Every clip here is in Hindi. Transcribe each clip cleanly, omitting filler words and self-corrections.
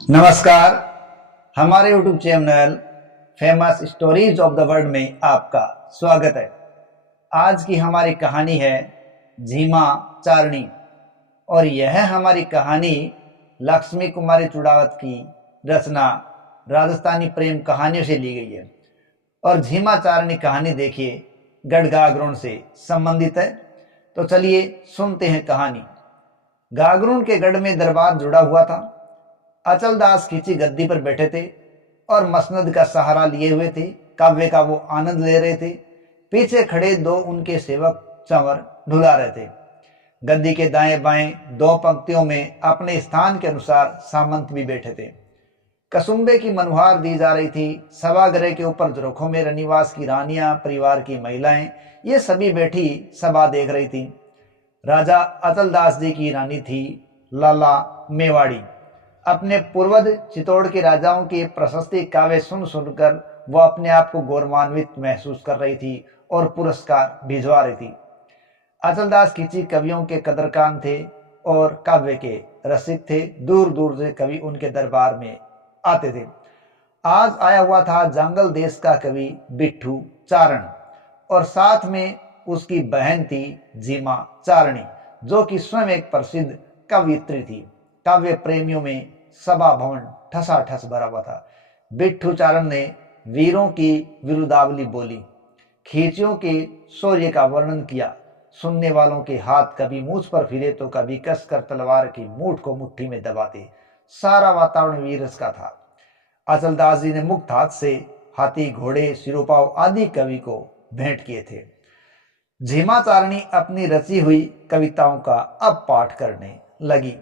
नमस्कार। हमारे YouTube channel famous stories of the world में आपका स्वागत है। आज की हमारी कहानी है झीमा चारणी और यह हमारी कहानी लक्ष्मी कुमारी चुड़ावत की रचना राजस्थानी प्रेम कहानियों से ली गई है। और झीमा चारणी कहानी देखिए गढ़ गागरोन से संबंधित है। तो चलिए सुनते हैं कहानी। गागरोन के गढ़ में दरबार जुड़ा हुआ था। अचलदास खींची गद्दी पर बैठे थे और मसनद का सहारा लिए हुए थे। काव्य का वो आनंद ले रहे थे। पीछे खड़े दो उनके सेवक चंवर ढुला रहे थे। गद्दी के दाएं बाएं दो पंक्तियों में अपने स्थान के अनुसार सामंत भी बैठे थे। कसुम्बे की मनुहार दी जा रही थी। सभागृह के ऊपर झरोखों में रनिवास की रानियां, परिवार की महिलाएं, ये सभी बैठी सभा देख रही थी। राजा अचलदास जी की रानी थी लाला मेवाड़ी। अपने पूर्वज चित्तौड़ के राजाओं के प्रशस्ति काव्य सुन सुनकर वह अपने आप को गौरवान्वित महसूस कर रही थी और पुरस्कार भिजवा रही थी। अचलदास खींची कवियों के कदरकान थे और काव्य के रसिक थे। दूर दूर से कवि उनके दरबार में आते थे। आज आया हुआ था जंगल देश का कवि बिट्ठू चारण और साथ में उसकी बहन थी झीमा चारणी, जो कि स्वयं एक प्रसिद्ध कवियत्री थी। काव्य प्रेमियों में सभा भवन ठसाठस भरा हुआ था। बिट्ठू चारण ने वीरों की विरुदावली बोली, खींचियों के शौर्य का वर्णन किया। सुनने वालों के हाथ कभी मूछ पर फिरे तो कभी कसकर तलवार की मूठ को मुट्ठी में दबाते। सारा वातावरण वीरस का था। अचलदास जी ने मुक्त हाथ से हाथी, घोड़े, सिरोपाव आदि कवि को भेंट किए थे। झीमा चारणी अपनी रची हुई कविताओं का अब पाठ करने लगी।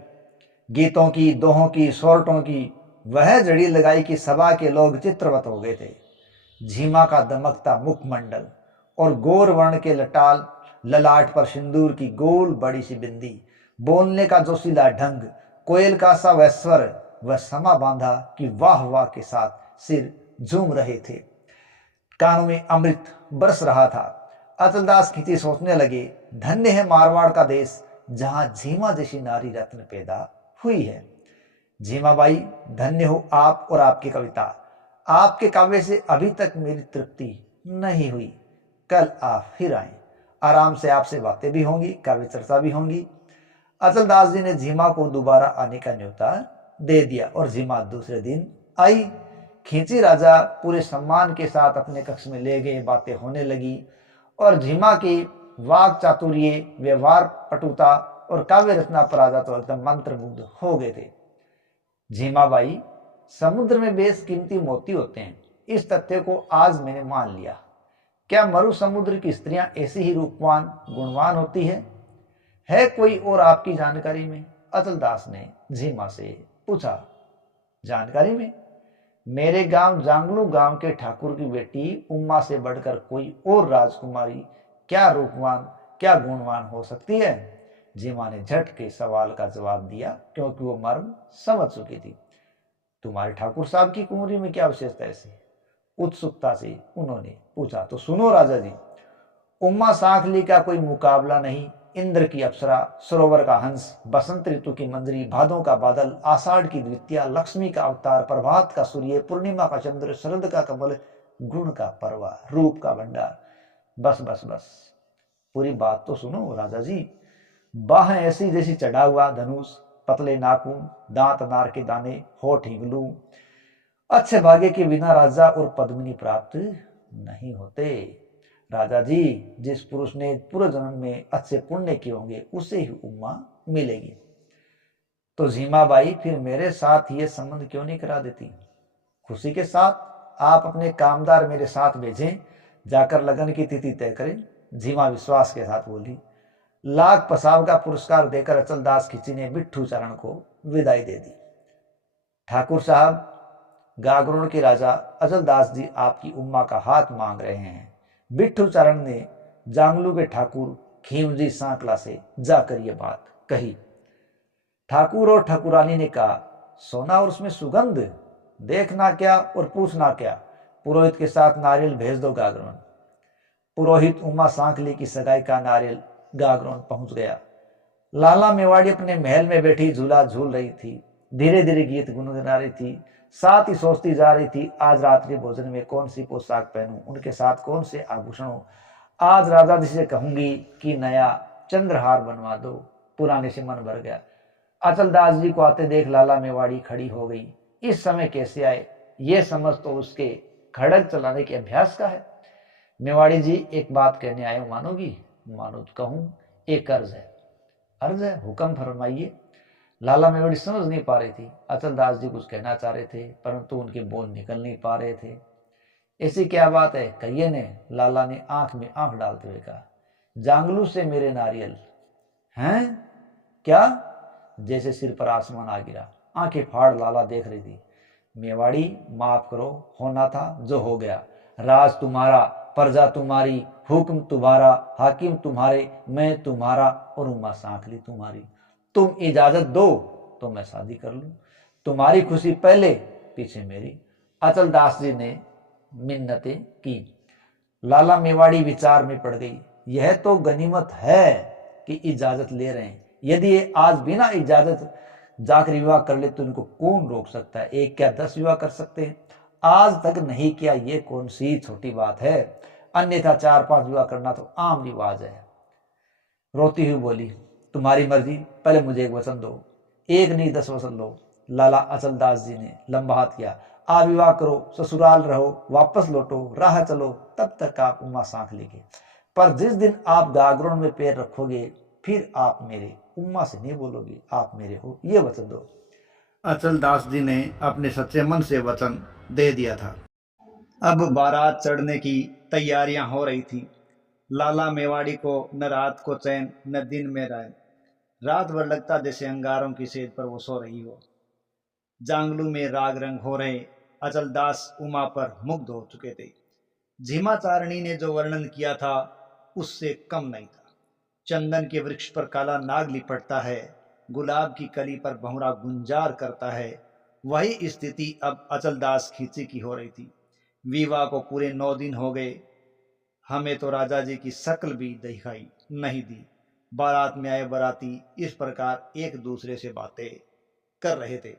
गीतों की, दोहों की, सोरठों की वह जड़ी लगाई कि सभा के लोग चित्रवत हो गए थे। झीमा का दमकता मुखमंडल और गोर वर्ण के ललाट पर सिंदूर की गोल बड़ी सी बिंदी, बोलने का जोशीला ढंग, कोयल का सा वह स्वर, वह समा बांधा कि वाह वाह के साथ सिर झूम रहे थे। कानों में अमृत बरस रहा था। अचलदास खींची सोचने लगे, धन्य है मारवाड़ का देश जहां झीमा जैसी नारी रत्न पैदा हुई है। झीमा बाई, धन्य हो आप और आपकी कविता। आपके काव्य से अभी तक मेरी तृप्ति नहीं हुई। कल आप फिर आए, आराम से आपसे बातें भी होंगी, काव्य चर्चा भी होंगी। अचलदास जी ने झीमा को दोबारा आने का न्योता दे दिया और झीमा दूसरे दिन आई। खींची राजा पूरे सम्मान के साथ अपने कक्ष में ले गए। बातें होने लगी और झीमा की वाक चातुर्य, व्यवहार पटुता और काव्य रचना पर राजा तो एकदम मंत्रमुग्ध हो गए थे। झीमा बाई, समुद्र में बेशकीमती मोती होते हैं, इस तथ्य को आज मैंने मान लिया। क्या मरु समुद्र की स्त्रियां ऐसी ही रूपवान गुणवान होती है कोई और आपकी जानकारी में? अचलदास ने झीमा से पूछा। जानकारी में? मेरे गांव जांगलू गांव के ठाकुर की बेटी उम्मा से बढ़कर कोई और राजकुमारी क्या रूपवान, क्या गुणवान हो सकती है? झीमा ने झट के सवाल का जवाब दिया, क्योंकि वो मर्म समझ चुकी थी। तुम्हारे ठाकुर साहब की कुंवरी में क्या विशेषता ऐसी? उत्सुकता से उन्होंने पूछा। तो सुनो राजा जी, उम्मा सांखली का कोई मुकाबला नहीं। इंद्र की अप्सरा, सरोवर का हंस, बसंत ऋतु की मंजरी, भादों का बादल, आषाढ़ की द्वितीया, लक्ष्मी का अवतार, प्रभात का सूर्य, पूर्णिमा का चंद्र, शरद का कमल, गुण का परवा, रूप का भंडार। बस बस बस, पूरी बात तो सुनो राजा जी। बाह ऐसी जैसी चढ़ा हुआ धनुष, पतले नाखून, दांत अनार के दाने, होठ हिंगलू। अच्छे भाग्य के बिना राजा और पद्मिनी प्राप्त नहीं होते। राजा जी, जिस पुरुष ने पूर्व जन्म में अच्छे पुण्य किए होंगे उसे ही उम्मा मिलेगी। तो झीमा बाई, फिर मेरे साथ ये संबंध क्यों नहीं करा देती? खुशी के साथ। आप अपने कामदार मेरे साथ भेजें, जाकर लगन की तिथि तय करें। झीमा विश्वास के साथ बोली। लाख पसाव का पुरस्कार देकर अचलदास खींची ने बिट्ठू चारण को विदाई दे दी। ठाकुर साहब, गागरोन के राजा अचलदास जी आपकी उम्मा का हाथ मांग रहे हैं। बिट्ठू चारण ने जांगलू के ठाकुर खीमजी सांकला से जाकर यह बात कही। ठाकुर और ठाकुरानी ने कहा, सोना और उसमें सुगंध, देखना क्या और पूछना क्या। पुरोहित के साथ नारियल भेज दो गागरोन। पुरोहित उम्मा सांकली की सगाई का नारियल गागरोन पहुंच गया। लाला मेवाड़ी अपने महल में बैठी झूला झूल रही थी। धीरे धीरे गीत गुनगुना रही थी, साथ ही सोचती जा रही थी आज रात्रि भोजन में कौन सी पोशाक पहनूं, उनके साथ कौन से आभूषण हो। आज राजा जी से कहूंगी कि नया चंद्रहार बनवा दो। पुराने से मन भर गया। अचलदास जी को आते देख लाला मेवाड़ी खड़ी हो गई। इस समय कैसे आए, ये समझ तो उसके खड़ग चलाने के अभ्यास का है। मेवाड़ी जी एक बात कहने आए हो, मानोगी? मानो तो कहूं, एक अर्ज है। अर्ज है, हुक्म फरमाइए। लाला मेवाड़ी समझ नहीं पा रही थी। अचलदास जी कुछ कहना चाह रहे थे परंतु उनके बोल निकल नहीं पा रहे थे। ऐसी क्या बात है, कहिए ने। लाला ने आंख में आंख डालते हुए कहा, जांगलू से मेरे नारियल हैं? क्या? जैसे सिर पर आसमान आ गिरा। आंखें फाड़ लाला देख रही थी। मेवाड़ी माफ करो, होना था जो हो गया। राज तुम्हारा, प्रजा तुम्हारी, हुक्म तुम्हारा, हाकिम तुम्हारे, मैं तुम्हारा और उम्मा सांखली तुम्हारी। तुम इजाजत दो तो मैं शादी कर लूं। तुम्हारी खुशी पहले, पीछे मेरी। अचलदास जी ने मिन्नतें की। लाला मेवाड़ी विचार में पड़ गई। यह तो गनीमत है कि इजाजत ले रहे हैं। यदि ये आज बिना इजाजत जाकर विवाह कर ले तो इनको कौन रोक सकता है? एक क्या 10 विवाह कर सकते हैं। आज तक नहीं किया, ये कौन सी छोटी बात है। अन्यथा 4-5 विवाह करना तो आम रिवाज है। रोती हुई बोली, तुम्हारी मर्जी, पहले मुझे एक वचन दो। एक नहीं 10 वचन लो। लाला अचलदास जी ने लंबा हाथ किया। आ विवाह करो, ससुराल रहो, वापस लौटो, राह चलो, तब तक आप उम्मा सांख लेंगे। पर जिस दिन आप गागरों में पैर रखोगे फिर आप मेरे उम्मा से नहीं बोलोगे, आप मेरे हो, ये वचन दो। अचलदास जी ने अपने सच्चे मन से वचन दे दिया था। अब बारात चढ़ने की तैयारियां हो रही थी। लाला मेवाड़ी को न रात को चैन न दिन में रैन। रात भर लगता जैसे अंगारों की सेज पर वो सो रही हो। जांगलू में राग रंग हो रहे। अचलदास उमा पर मुग्ध हो चुके थे। झीमाचारणी ने जो वर्णन किया था उससे कम नहीं था। चंदन के वृक्ष पर काला नाग लिपटता है, गुलाब की कली पर भंवरा गुंजार करता है, वही स्थिति अब अचलदास खींची की हो रही थी। विवाह को पूरे 9 दिन हो गए। हमें तो राजा जी की शक्ल भी दिखाई नहीं दी। बारात में आए बाराती इस प्रकार एक दूसरे से बातें कर रहे थे।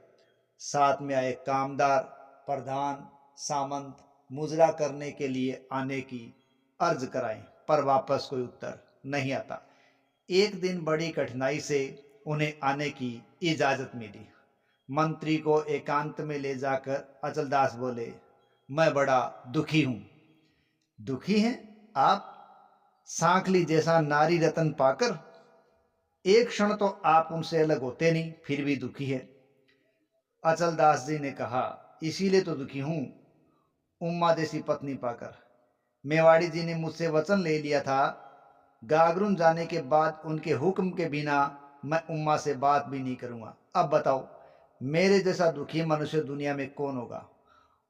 साथ में आए कामदार, प्रधान, सामंत मुजरा करने के लिए आने की अर्ज कराएं, पर वापस कोई उत्तर नहीं आता। एक दिन बड़ी कठिनाई से उन्हें आने की इजाजत मिली। मंत्री को एकांत में ले जाकर अचलदास बोले, मैं बड़ा दुखी हूं। दुखी हैं आप? सांकली जैसा नारी रतन पाकर एक क्षण तो आप उनसे अलग होते नहीं, फिर भी दुखी है। अचलदास जी ने कहा, इसीलिए तो दुखी हूं, उम्मा जैसी पत्नी पाकर। मेवाड़ी जी ने मुझसे वचन ले लिया था, गागरुन जाने के बाद उनके हुक्म के बिना मैं उम्मा से बात भी नहीं करूंगा। अब बताओ, मेरे जैसा दुखी मनुष्य दुनिया में कौन होगा।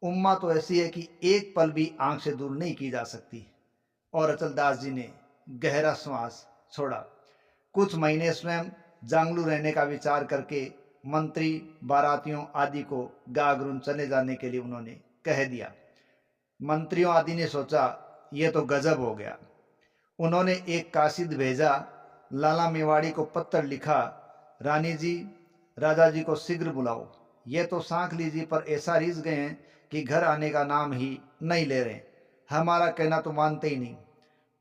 उम्मा तो ऐसी है कि एक पल भी आंख से दूर नहीं की जा सकती। और अचलदास जी ने गहरा श्वास छोड़ा। कुछ महीने स्वयं जांगलू रहने का विचार करके मंत्री, बारातियों आदि को गागरुन चले जाने के लिए उन्होंने कह दिया। मंत्रियों आदि ने सोचा ये तो गजब हो गया। उन्होंने एक कासिद भेजा। लाला मेवाड़ी को पत्र लिखा, रानी जी, राजा जी को शीघ्र बुलाओ। ये तो सांखली जी पर ऐसा रिझ गए हैं कि घर आने का नाम ही नहीं ले रहे। हमारा कहना तो मानते ही नहीं।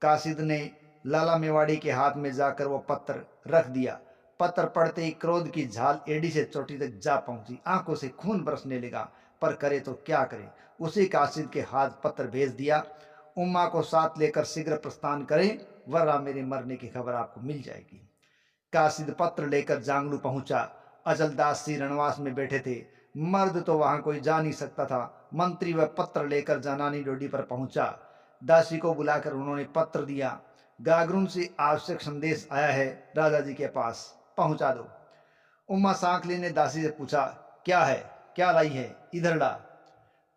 कासिद ने लाला मेवाड़ी के हाथ में जाकर वो पत्र रख दिया। पत्र पढ़ते ही क्रोध की झाल एड़ी से चोटी तक जा पहुंची। आंखों से खून बरसने लगा, पर करे तो क्या करे। उसी कासिद के हाथ पत्र भेज दिया, उम्मा को साथ लेकर शीघ्र प्रस्थान करें, वरना मेरे मरने की खबर आपको मिल जाएगी। कासिद पत्र लेकर जांगलू पहुंचा। अचलदास जी रणवास में बैठे थे। मर्द तो वहां कोई जा नहीं सकता था। मंत्री वह पत्र लेकर जनानी डोडी पर पहुंचा। दासी को बुलाकर उन्होंने पत्र दिया, गागरुन से आवश्यक संदेश आया है, राजा जी के पास पहुंचा दो। उम्मा सांकली ने दासी से पूछा, क्या है, क्या लाई है, इधर ला।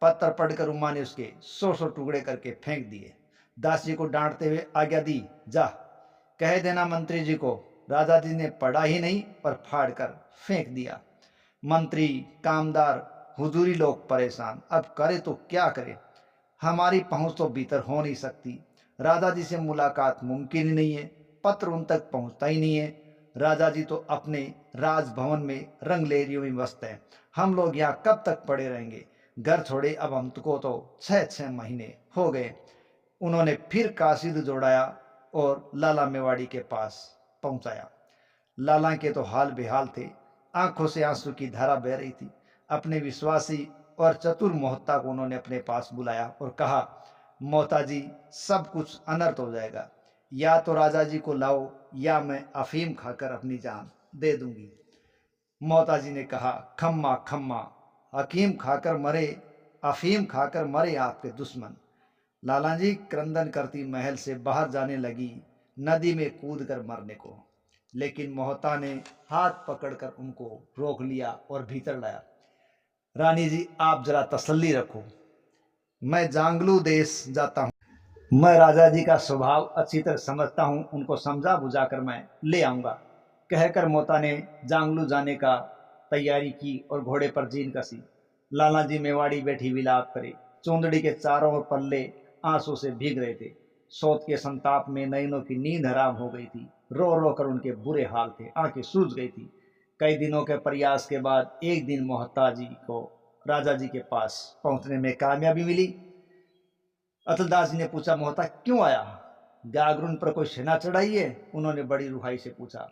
पत्र पढ़कर उम्मा ने उसके 100 टुकड़े करके फेंक दिए। दासी को डांटते हुए आज्ञा दी, जा कह देना मंत्री जी को, राजा जी ने पढ़ा ही नहीं पर फाड़ कर फेंक दिया। मंत्री, कामदार, हुजूरी लोग परेशान। अब करे तो क्या करे। हमारी पहुंच तो भीतर हो नहीं सकती। राजा जी से मुलाकात मुमकिन ही नहीं है। पत्र उन तक पहुंचता ही नहीं है। राजा जी तो अपने राजभवन में रंगलेरियों में मस्त हैं, हम लोग यहाँ कब तक पड़े रहेंगे। घर छोड़े अब हमको तो 6-6 महीने हो गए। उन्होंने फिर कासिद जोड़ाया और लाला मेवाड़ी के पास पहुंचाया। लाला के तो हाल बेहाल थे, आंखों से आंसू की धारा बह रही थी। अपने विश्वासी और चतुर मोहता को उन्होंने अपने पास बुलाया और कहा, मोहता जी सब कुछ अनर्थ हो जाएगा, या तो राजा जी को लाओ या मैं अफीम खाकर अपनी जान दे दूंगी। मोहता जी ने कहा, खम्मा खम्मा, हकीम खाकर मरे, अफीम खाकर मरे आपके दुश्मन। लाला जी क्रंदन करती महल से बाहर जाने लगी, नदी में कूद कर मरने को, लेकिन मोहता ने हाथ पकड़कर उनको रोक लिया और भीतर लाया। रानी जी आप जरा तसल्ली रखो, मैं जांगलू देश जाता हूँ, मैं राजा जी का स्वभाव अच्छी तरह समझता हूँ, उनको समझा बुझाकर मैं ले आऊँगा। कहकर मोहता ने जांगलू जाने का तैयारी की और घोड़े पर जीन कसी। लाला जी मेवाड़ी बैठी विलाप करे, चूंदड़ी के चारों ओर पल्ले आंसू से भीग रहे थे। सोत के संताप में नयनों की नींद हराम हो गई थी, रो रो कर उनके बुरे हाल थे, आंखें सूज गई थी। कई दिनों के प्रयास के बाद एक दिन मोहता जी को राजा जी के पास पहुंचने में कामयाबी मिली। अतुलदास जी ने पूछा, मोहता क्यों आया, गागरुन पर कोई सेना चढ़ाई है? उन्होंने बड़ी रुहाई से पूछा।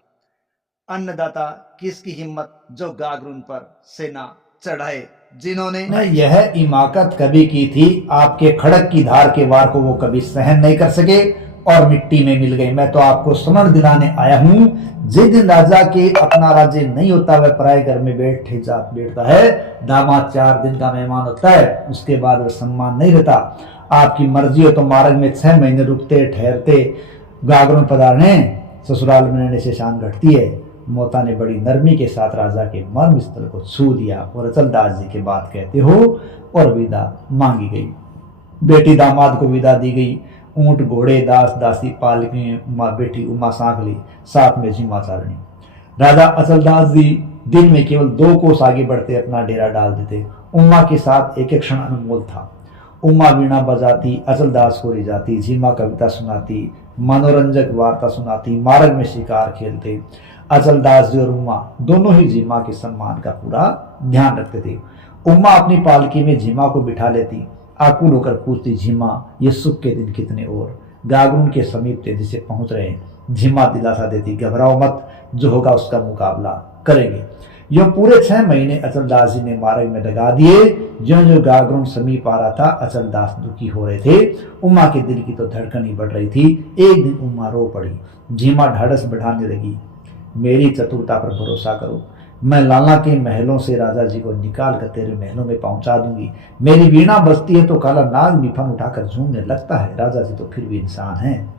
अन्नदाता किसकी हिम्मत जो गागरुन पर सेना चढ़ाए, जिन्होंने यह हिमाकत कभी की थी, आपके खड़क की धार के वार को वो कभी सहन नहीं कर सके और मिट्टी में मिल गए। मैं तो आपको स्मरण दिलाने आया हूं, जिस दिन राजा के अपना राज्य नहीं होता वह पराये घर में बैठता है, दामाद 4 दिन का मेहमान होता है, उसके बाद वह सम्मान नहीं रहता। आपकी मर्जी हो तो मार्ग में 6 महीने रुकते ठहरते गागरुन पधारने, ससुराल में रहने से शान घटती है। मोहता ने बड़ी नरमी के साथ राजा के मर्म स्थल को छू दिया और अचलदास जी के बात कहते हो और विदा मांगी गई। बेटी दामाद को विदा दी गई। ऊंट घोड़े दास दासी पालकी में बेटी उमा सांकली, साथ में झीमा चारणी। राजा अचलदास जी दिन में केवल 2 कोस आगे बढ़ते अपना डेरा डाल देते। उमा के साथ एक एक क्षण अनमोल था। उमा वीणा बजाती, अचलदास को रिझाती, झीमा कविता सुनाती, मनोरंजक वार्ता सुनाती, मार्ग में शिकार खेलते। अचलदास जी और उमा दोनों ही झीमा के सम्मान का पूरा ध्यान रखते थे। उमा अपनी पालकी में झीमा को बिठा लेती, आकुल होकर पूछती, झीमा ये सुख के दिन कितने और? गागरुन के समीप तेजी से पहुंच रहे हैं। झीमा दिलासा देती, घबराओ मत, जो होगा उसका मुकाबला करेंगे। यो पूरे 6 महीने अचलदास जी ने मार्ग में लगा दिए। जो जो गागरुन समीप आ रहा था, अचलदास दुखी हो रहे थे। उमा के दिल की तो धड़कन ही बढ़ रही थी। एक दिन उमा रो पड़ी। झीमा ढाढ़स बढ़ाने लगी, मेरी चतुरता पर भरोसा करो, मैं लाला के महलों से राजा जी को निकाल कर तेरे महलों में पहुंचा दूंगी। मेरी वीणा बजती है तो काला नाग बिफन उठाकर झूमने लगता है, राजा जी तो फिर भी इंसान हैं।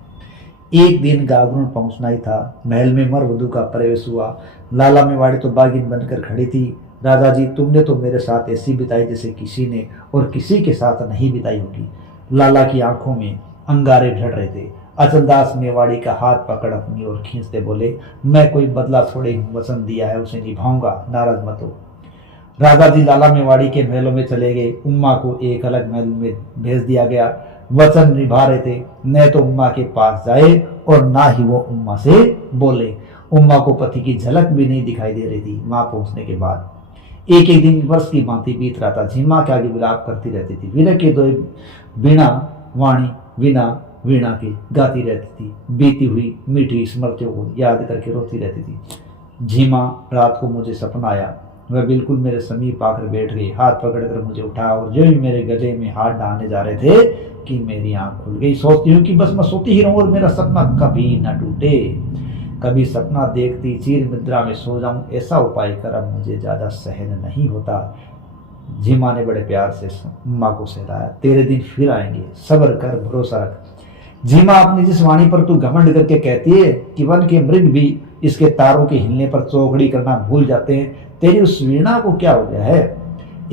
एक दिन गागरुन पहुंचना ही था। महल में मरवधु का प्रवेश हुआ। लाला मेवाड़ी तो बागिन बनकर खड़ी थी। राजा जी तुमने तो मेरे साथ ऐसी बिताई जैसे किसी ने और किसी के साथ नहीं बिताई होगी। लाला की आंखों में अंगारे ढल रहे थे। अचलदास मेवाड़ी का हाथ पकड़ अपनी ओर खींचते बोले, मैं कोई बदला थोड़े वचन दिया है उसे निभाऊंगा, नाराज मत हो। राजा जी लाला मेवाड़ी के महलों में चले गए। उम्मा को एक अलग महल में भेज दिया गया। वचन निभा रहे थे, न तो उम्मा के पास जाए और ना ही वो उम्मा से बोले। उम्मा को पति की झलक भी नहीं दिखाई दे रही थी। वहां पहुंचने के बाद एक एक दिन वर्ष की भांति बीत रहा था। झीमा के आगे विलाप करती रहती थी। वीर के दो वीणा वाणी वीणा वीणा की गाती रहती थी। बीती हुई मीठी स्मृतियों को याद करके रोती रहती थी। झीमा रात को मुझे सपना आया, वह बिल्कुल मेरे समीप आकर बैठ गई, हाथ पकड़कर मुझे उठाया और जो ही मेरे गले में हाथ डालने जा रहे थे कि मेरी आंख खुल गई। सोचती हूँ कि बस मैं सोती ही रहूं और मेरा सपना कभी न टूटे। कभी सपना देखती चीर निद्रा में सो जाऊं, ऐसा उपाय कर अब मुझे ज्यादा सहन नहीं होता। झीमा ने बड़े प्यार से उम्मा को सहलाया। तेरे दिन फिर आएंगे, सब्र कर, भरोसा रख। झीमा अपनी जिस वाणी पर तू घमंड करके कहती है कि वन के मृग भी इसके तारों के हिलने पर चौकड़ी करना भूल जाते हैं, तेरी उस वीणा को क्या हो गया है?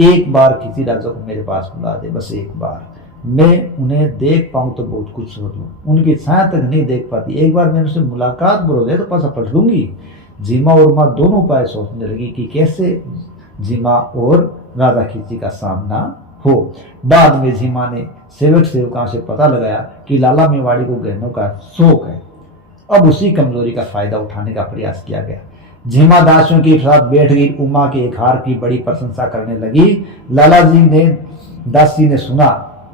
एक बार किसी राजा को मेरे पास बुला दे, बस एक बार। मैं उन्हें देख पाऊं तो बहुत कुछ सोच लूं, उनकी छाया तक नहीं देख पाती। एक बार मैं उनसे मुलाकात हो जाए तो पासा पलट लूंगी। झीमा और माँ दोनों उपाय सोचने लगी कि कैसे झीमा और राजा खिची का सामना हो। बाद में झीमा ने सेवक सेवकाओं से पता लगाया कि लाला मेवाड़ी को गहनों का शौक है। अब उसी कमजोरी का फायदा उठाने का प्रयास किया गया। झीमा दासियों के साथ बैठ गई। उमा के एक हार की बड़ी प्रशंसा करने लगी। दासी ने सुना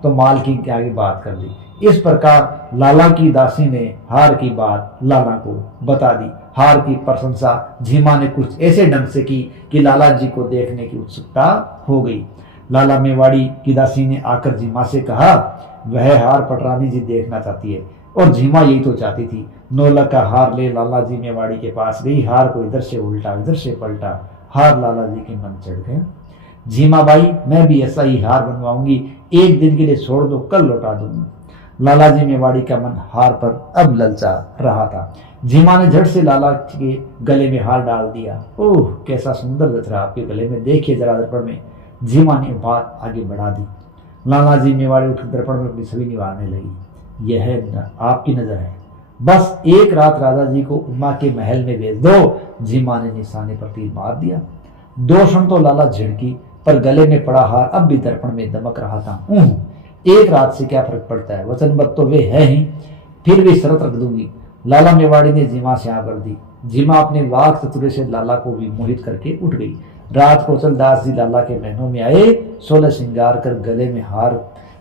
तो मालकिन के आगे बात कर दी। इस प्रकार लाला की दासी ने हार की बात लाला को बता दी। हार की प्रशंसा झीमा ने कुछ ऐसे ढंग से की कि लाला जी को देखने की उत्सुकता हो गई। लाला मेवाड़ी की दासी ने आकर झीमा से कहा, वह हार पटरानी जी देखना चाहती है। और झीमा यही तो चाहती थी। नौलख का हार ले लाला जी मेवाड़ी के पास गई। हार को इधर से उल्टा इधर से पलटा। हार लाला जी के मन चढ़ गया। झीमा बाई, मैं भी ऐसा ही हार बनवाऊंगी, एक दिन के लिए छोड़ दो, कल लौटा दूंगी। लाला जी मेवाड़ी का मन हार पर अब ललचा रहा था। झीमा ने झट से लाला के गले में हार डाल दिया। ओह, कैसा सुंदर जच रहा आपके गले में, देखिए जरा दर्पण में। झीमा ने बात आगे बढ़ा दी। लाला जी मेवाड़ी उठ दर्पण में अपनी छवि निभारने लगी। यह है आपकी नजर है, बस एक रात राजा जी को उमा के महल में भेज दो। झीमा ने निशाने पर तीर मार दिया। 2 क्षण तो लाला झिड़की, पर गले में पड़ा हार अब भी दर्पण में दमक रहा था। एक रात से क्या फर्क पड़ता है, वचनबद्ध तो वे है ही, फिर भी शर्त रख दूंगी। लाला मेवाड़ी ने झीमा से हाँ कर दी। झीमा अपने वाक चतुरे से लाला को भी मोहित करके उठ गई। रात को अचलदास जी लाला के महलों में आए। 16 श्रृंगार कर गले में हार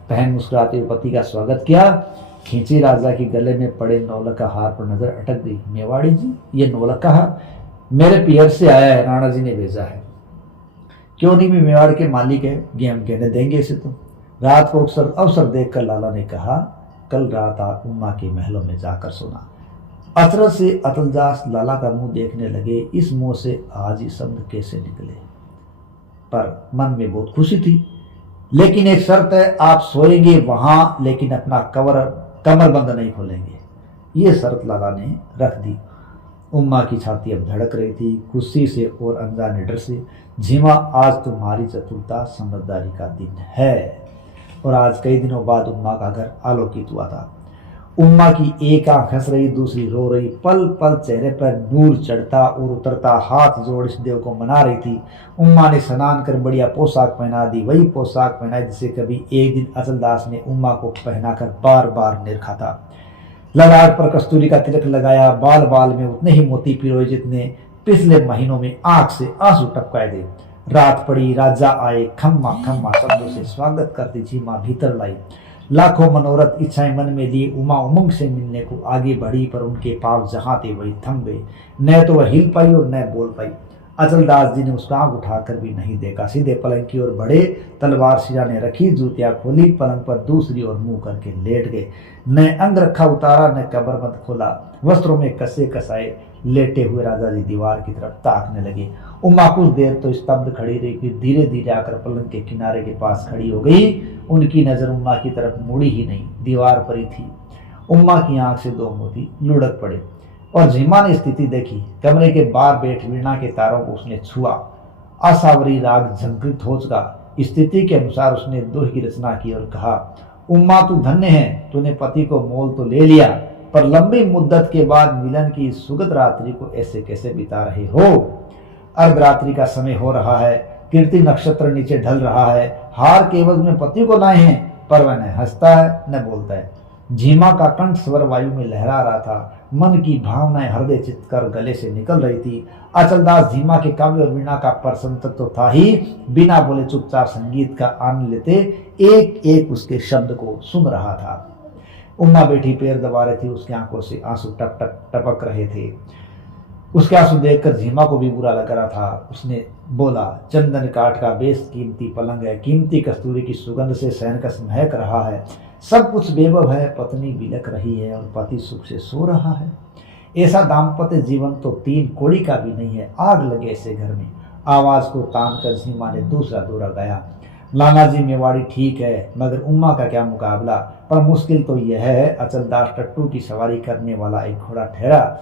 पहन मुस्कुराते हुए पति का स्वागत किया। खींची राजा की गले में पड़े नौलख का हार पर नजर अटक गई। मेवाड़ी जी, ये नौलख का हार मेरे पियर से आया है, राणा जी ने भेजा है। क्यों नहीं, मैं मेवाड़ के मालिक है, ये हम कहने देंगे इसे तो। रात को अवसर देखकर लाला ने कहा, कल रात आप उमा के महलों में जाकर सोना। अचरज से अचलदास लाला का मुंह देखने लगे। इस मुंह से आज ही शब्द कैसे निकले, पर मन में बहुत खुशी थी। लेकिन एक शर्त है, आप सोएंगे वहां, लेकिन अपना कमरबंद नहीं खोलेंगे। ये शर्त लाला ने रख दी। उम्मा की छाती अब धड़क रही थी, खुशी से और अनजाने डर से। झीमा, आज तुम्हारी चतुरता समझदारी का दिन है। और आज कई दिनों बाद उम्मा का घर आलोकित हुआ था। उम्मा की एक आंख हंस रही, दूसरी रो रही। पल पल चेहरे पर नूर चढ़ता और उतरता। हाथ जोड़ इस देव को मना रही थी। उम्मा ने स्नान कर बढ़िया पोशाक पहना दी। वही पोशाक पहनाई जिसे कभी एक दिन अचलदास ने उम्मा को पहनाकर बार बार निरखा था। ललाट पर कस्तूरी का तिलक लगाया। बाल बाल में उतने ही मोती पिरोए जितने पिछले महीनों में आंख से आंसू टपकाए थे। रात पड़ी, राजा आए। खम्मा खम्मा शब्दों से स्वागत करती झीमा भीतर लाई। लाखों मनोरथ इच्छाएं मन में लिए उमा उमंग से मिलने को आगे बढ़ी, पर उनके पांव जहां थे वही थम गए। न तो वह हिल पाई और न बोल पाई। अचलदास जी ने उसका आंख उठाकर भी नहीं देखा। सीधे पलंग की ओर बढ़े, तलवार सिरा ने रखी, जूतियां खोली, पलंग पर दूसरी ओर मुंह करके लेट गए। न अंग रखा उतारा, न कमरबंद खोला। वस्त्रों में कसे कसाए लेटे हुए राजा जी दीवार की तरफ ताकने लगे। उमा कुछ देर तो स्तब्ध खड़ी रही, फिर धीरे धीरे आकर पलंग के किनारे के पास खड़ी हो गई। उनकी नजर उम्मा की तरफ मुड़ी ही नहीं, दीवार पर ही थी। उम्मा की आंख से 2 मोती लुढ़क पड़े और झीमा ने स्थिति देखी। कमरे के बाहर बैठ वीणा के तारों को उसने छुआ। असावरी राग झंकृत हो चुका। स्थिति के अनुसार उसने दोह की रचना की और कहा, उम्मा तू धन्य है, तूने पति को मोल तो ले लिया, पर लंबी मुद्दत के बाद मिलन की सुगत रात्रि को ऐसे कैसे बिता रहे हो। अर्धरात्रि का समय हो रहा है, कीर्ति नक्षत्र नीचे ढल रहा है। हार के एवज में पति को लाए हैं, पर वह न हंसता है न बोलता है। झीमा का कंठ स्वर वायु में लहरा रहा था। मन की भावनाएं हृदय चित्त कर गले से निकल रही थी। अचलदास झीमा के काव्य और वीणा का परसंत तो था ही, बिना बोले चुपचाप संगीत का आनंद लेते एक एक उसके शब्द को सुन रहा था। उम्मा बेटी पैर दबा रही थी, उसकी आंखों से आंसू टप टप टपक रहे थे। उसके आंसू देखकर झीमा को भी बुरा लग रहा था। उसने बोला, चंदन काठ का बेस कीमती पलंग है, कीमती कस्तूरी की सुगंध से शयनकस महक रहा है, सब कुछ बेबब है, पत्नी बिलख रही है और पति सुख से सो रहा है। ऐसा दाम्पत्य जीवन तो 3 कौड़ी का भी नहीं है, आग लगे ऐसे घर में। आवाज को तान कर झीमा ने दूसरा दौरा गाया, लाला जी मेवाड़ी ठीक है, मगर उम्मा का क्या मुकाबला। पर मुश्किल तो यह है, अचलदास टट्टू की सवारी करने वाला एक घोड़ा ठहरा,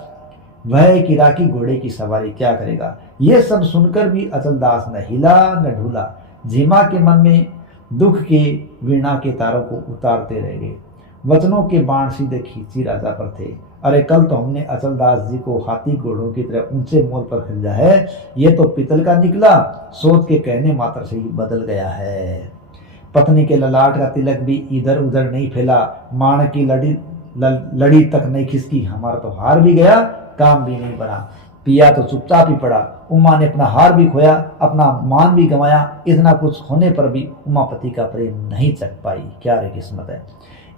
वह एक इराकी घोड़े की सवारी क्या करेगा। यह सब सुनकर भी अचलदास न हिला न ढूला। झीमा के मन में दुख के वीणा के तारों को उतारते रह गए। वचनों के बाण सीधे खींची राजा पर थे। अरे कल तो हमने अचलदास जी को हाथी घोड़ों की तरह ऊंचे मोल पर खरीदा है, ये तो पितल का निकला, सोच के कहने मात्र से ही बदल गया है। पत्नी के ललाट का तिलक भी इधर उधर नहीं फैला। माण की लड़ी तक नहीं खिसकी। हमारा तो हार भी गया, काम भी नहीं बना। पिया तो चुपचाप ही पड़ा। उमा ने अपना हार भी खोया, अपना मान भी गंवाया। इतना कुछ होने पर भी उमापति का प्रेम नहीं चख पाई। क्या रे किस्मत है।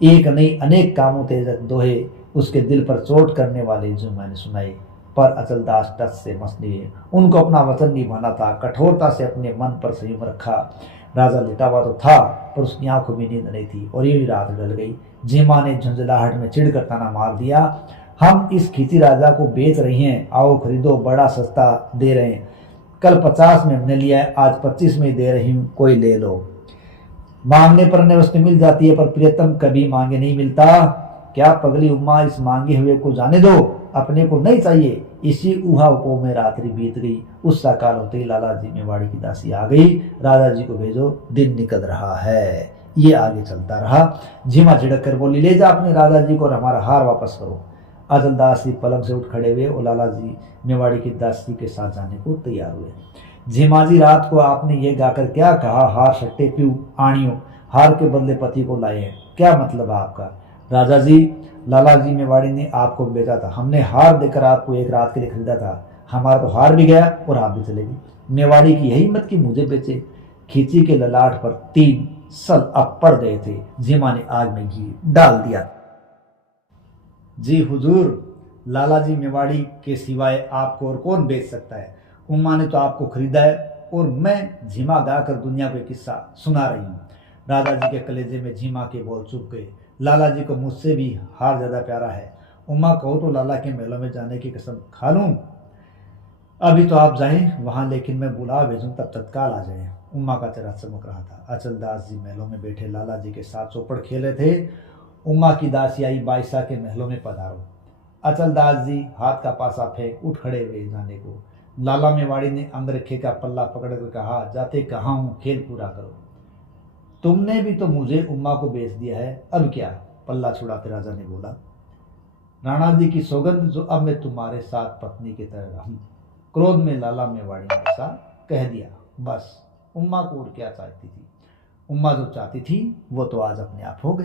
एक नहीं अनेक कामों तेजक दोहे उसके दिल पर चोट करने वाले जो मैंने सुनाए, पर अचलदास टच से मस लिए। उनको अपना वचन निभाना था, कठोरता से अपने मन पर संयम रखा। राजा लेटा हुआ तो था, पर उसकी आंखों में नींद नहीं थी और यूं रात ढल गई। झिमा ने झुंझलाहट में चिढ़कर ताना मार दिया, हम इस खींची राजा को बेच रही हैं, आओ खरीदो, बड़ा सस्ता दे रहे हैं। कल 50 में हमने लिया है, आज 25 में दे रही हूँ, कोई ले लो। मांगने पर ने वस्तु मिल जाती है, पर प्रियतम कभी मांगे नहीं मिलता। क्या पगली उम्मा, इस मांगे हुए को जाने दो, अपने को नहीं चाहिए। इसी ऊहापोह में रात्रि बीत गई। उस काल होते ही लाला जी मेवाड़ी की दासी आ गई। राजा जी को भेजो, दिन निकल रहा है। ये आगे चलता रहा। झिमा झिड़क कर बोली, ले जा अपने राजा जी को और हमारा हार वापस करो। अचलदास जी पलंग से उठ खड़े हुए और लाला जी मेवाड़ी की दासी के साथ जाने को तैयार हुए। झिमा जी, रात को आपने ये गाकर क्या कहा, हार सट्टे पीऊ आणियों, हार के बदले पति को लाए हैं, क्या मतलब है आपका। राजा जी, लाला जी मेवाड़ी ने आपको भेजा था, हमने हार देकर आपको एक रात के लिए खरीदा था। हमारा तो हार भी गया और आप भी चले गए। मेवाड़ी की यही हिम्मत कि मुझे बेचे। खींची के ललाट पर 3 सल अब पड़ गए थे। झिमा ने आग में घी डाल दिया। जी हुजूर, लाला जी मेवाड़ी के सिवाय आपको और कौन बेच सकता है। उम्मा ने तो आपको खरीदा है और मैं झिमा गाकर दुनिया को एक किस्सा सुना रही हूँ। राजा जी के कलेजे में झिमा के बोल चुप गए। लाला जी को मुझसे भी हार ज्यादा प्यारा है। उम्मा कहो तो लाला के महलों में जाने की कसम खा लूं। अभी तो आप जाएं वहां, लेकिन मैं बुला भेजूं, तब तत्काल आ जाएं। उम्मा का चेहरा चमक रहा था। अचलदास जी महलों में बैठे लाला जी के साथ चौपड़ खेले थे। उम्मा की दासी आई, बादशाह के महलों में पधारो। अचलदास जी हाथ का पासा फेंक उठ खड़े हुए जाने को। लाला मेवाड़ी ने अंगरखे का पल्ला पकड़कर कहा, जाते कहाँ हूं, खेल पूरा करो। तुमने भी तो मुझे उम्मा को बेच दिया है, अब क्या। पल्ला छुड़ाते राजा ने बोला, राणा जी की सौगंध, जो अब मैं तुम्हारे साथ पत्नी की तरह रहूं। क्रोध में लाला मेवाड़ी ने ऐसा कह दिया। बस उम्मा को और क्या चाहती थी। उम्मा जो चाहती थी वो तो आज अपने आप हो गई।